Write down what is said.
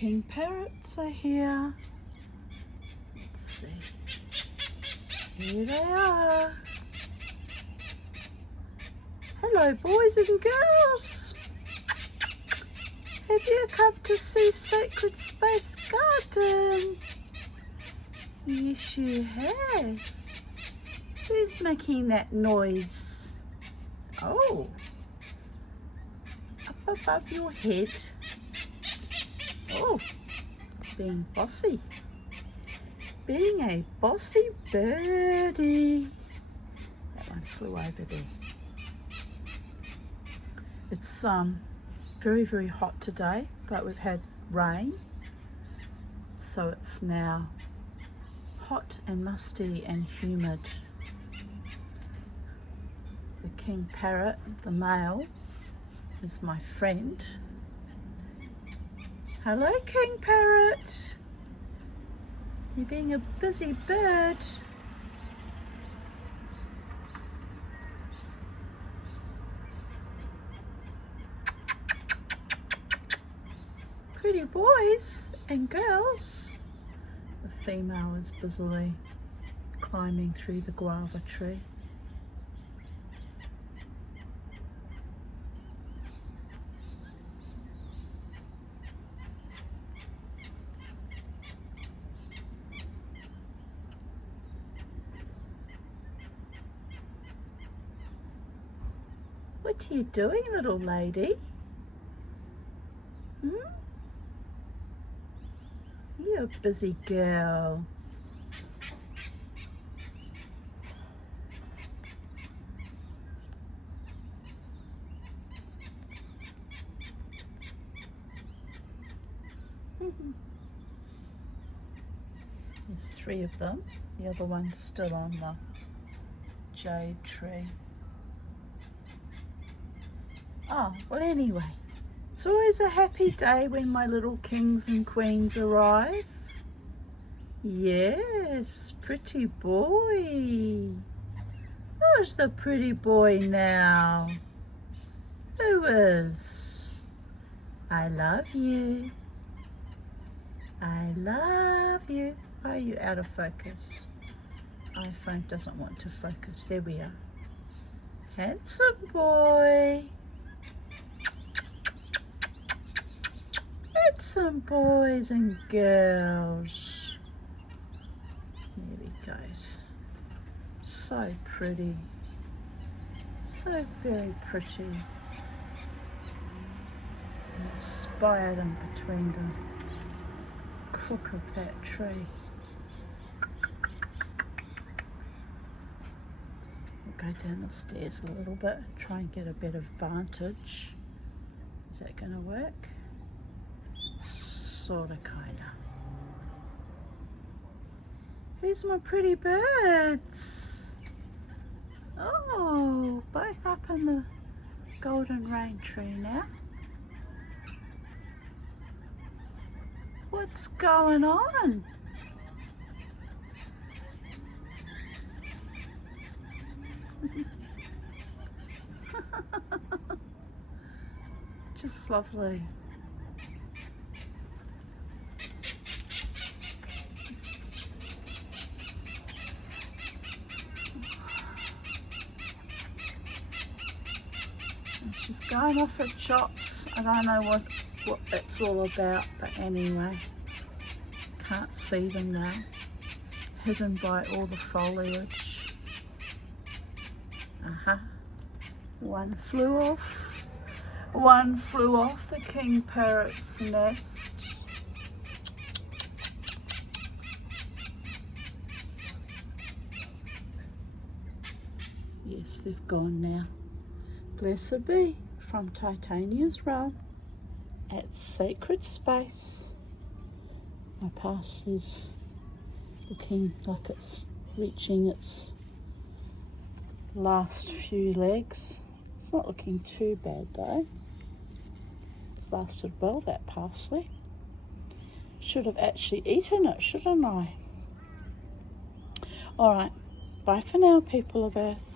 King Parrots are here. Let's see. Here they are. Hello, boys and girls. Have you come to see Sacred Space Garden? Yes, you have. Who's making that noise? Oh, up above your head. Oh, being bossy. Being a bossy birdie. That one flew over there. It's very, very hot today, but we've had rain. So it's now hot and musty and humid. The king parrot, the male, is my friend. Hello, king parrot. You're being a busy bird. Pretty boys and girls. The female is busily climbing through the guava tree. What are you doing, little lady? You're a busy girl. There's 3 of them. The other one's still on the jade tree. Oh, well anyway, it's always a happy day when my little kings and queens arrive. Yes, pretty boy. Who's the pretty boy now? Who is? I love you. I love you. Why are you out of focus? iPhone doesn't want to focus. There we are. Handsome boy. Handsome boys and girls. There he goes. So pretty. So very pretty. Inspired him between the crook of that tree. We'll go down the stairs a little bit, try and get a better vantage. Is that going to work? Sorta, kinda. Who's my pretty birds? Oh, both up in the golden rain tree now. What's going on? Just lovely. She's going off her chops. I don't know what it's all about, but anyway, can't see them now, hidden by all the foliage. One flew off the king parrot's nest. Yes, they've gone now. Blessed be, from Titania's realm at Sacred Space. My pass is looking like it's reaching its last few legs. It's not looking too bad though. It's lasted well, that parsley. Should have actually eaten it, shouldn't I? Alright, bye for now, people of Earth.